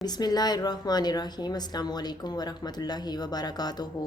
बिस्मिल्लाहिर्रहमानिर्रहीम अस्सलामु अलैकुम वरहमतुल्लाहि वबरकातुहू।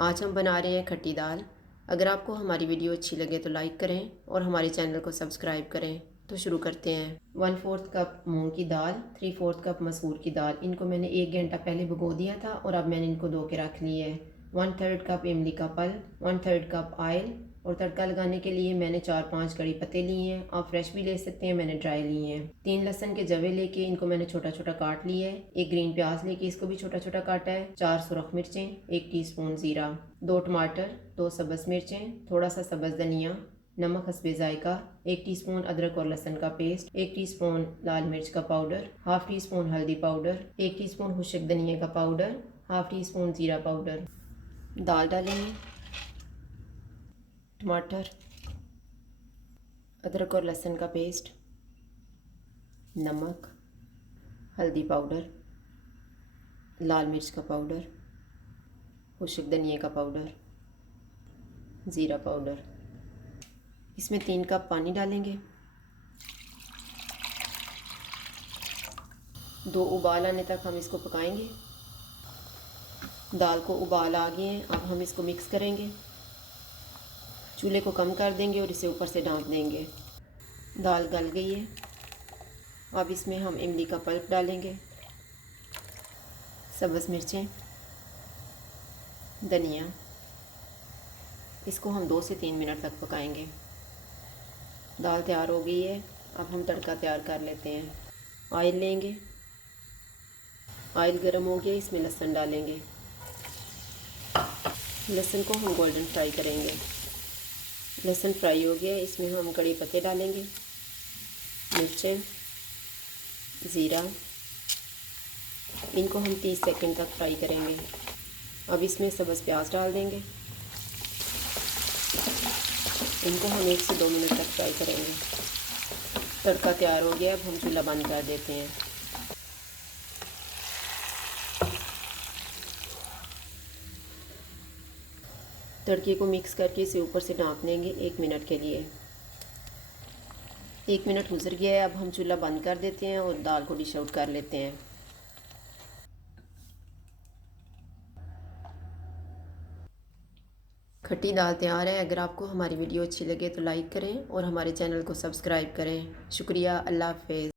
आज हम बना रहे हैं खट्टी दाल। अगर आपको हमारी वीडियो अच्छी लगे तो लाइक करें और हमारे चैनल को सब्सक्राइब करें। तो शुरू करते हैं। 1/4 कप मूंग की दाल, 3/4 कप मसूर की दाल, इनको मैंने 1 घंटा पहले भिगो दिया था और अब मैंने इनको धो के रख लिए है। 1/3 कप इमली का पल्प, 1/3 कप ऑयल और तड़का लगाने के लिए मैंने 4-5 कड़ी पत्ते लिए हैं। आप फ्रेश भी ले सकते हैं, मैंने ड्राई लिए हैं। 3 लहसुन के जवे लेके इनको मैंने छोटा छोटा काट लिया है। 1 ग्रीन प्याज लेके इसको भी छोटा छोटा काटा है। 4 सुरख मिर्चें, 1 टीस्पून ज़ीरा, 2 टमाटर, 2 सब्ज़ मिर्चें, थोड़ा सा सब्ज़ धनिया, नमक हस्बे जायका, 1 टीस्पून अदरक और लहसुन का पेस्ट, 1 टीस्पून लाल मिर्च का पाउडर, हाफ टी स्पून हल्दी पाउडर, 1 टीस्पून खुश्क धनिया का पाउडर, हाफ टी स्पून ज़ीरा पाउडर। दाल डालेंगे, टमाटर, अदरक और लहसुन का पेस्ट, नमक, हल्दी पाउडर, लाल मिर्च का पाउडर, खुश्क धनिया का पाउडर, ज़ीरा पाउडर। इसमें 3 कप पानी डालेंगे। 2 उबाल आने तक हम इसको पकाएंगे। दाल को उबाल आ गए हैं, अब हम इसको मिक्स करेंगे। चूल्हे को कम कर देंगे और इसे ऊपर से ढाँप देंगे। दाल गल गई है। अब इसमें हम इमली का पल्प डालेंगे, सब्ज़ मिर्चें, धनिया। इसको हम 2 से 3 मिनट तक पकाएंगे। दाल तैयार हो गई है। अब हम तड़का तैयार कर लेते हैं। ऑयल लेंगे, ऑयल गर्म हो गया, इसमें लहसुन डालेंगे। लहसुन को हम गोल्डन फ्राई करेंगे। लहसुन फ्राई हो गया, इसमें हम कड़ी पत्ते डालेंगे, मिर्चें, ज़ीरा। इनको हम 30 सेकंड तक फ्राई करेंगे। अब इसमें सब्ज़ प्याज डाल देंगे। इनको हम 1 से 2 मिनट तक फ्राई करेंगे। तड़का तैयार हो गया, अब हम चूल्हा बंद कर देते हैं। तड़के को मिक्स करके इसे ऊपर से ढाँप देंगे 1 मिनट के लिए। 1 मिनट गुजर गया है, अब हम चूल्हा बंद कर देते हैं और दाल को डिश आउट कर लेते हैं। खट्टी दाल तैयार है। अगर आपको हमारी वीडियो अच्छी लगे तो लाइक करें और हमारे चैनल को सब्सक्राइब करें। शुक्रिया। अल्लाह हाफ़िज़।